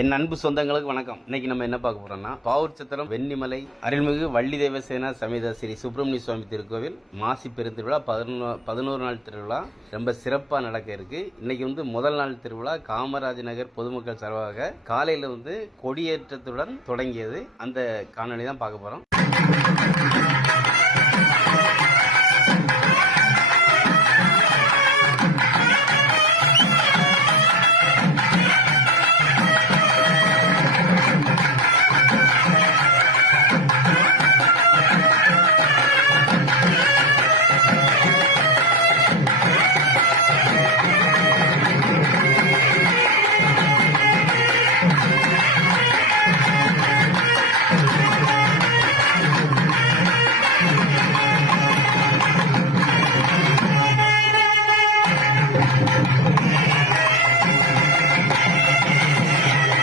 என் அன்பு சொந்தங்களுக்கு வணக்கம். இன்னைக்கு நம்ம என்ன பார்க்க போறோம்னா, பாவூர் சத்திரம் வெண்ணிமலை அருள்மிகு வள்ளி தேவசேனா சமேத ஸ்ரீ சுப்பிரமணிய சுவாமி திருக்கோவில் மாசி பெருந்திருவிழா 11 நாள் திருவிழா ரொம்ப சிறப்பா நடக்க இருக்கு. இன்னைக்கு முதல் நாள் திருவிழா காமராஜ் நகர் பொதுமக்கள் சார்பாக காலையில கொடியேற்றத்துடன் தொடங்கியது. அந்த காணொலி தான் பார்க்க போறோம்.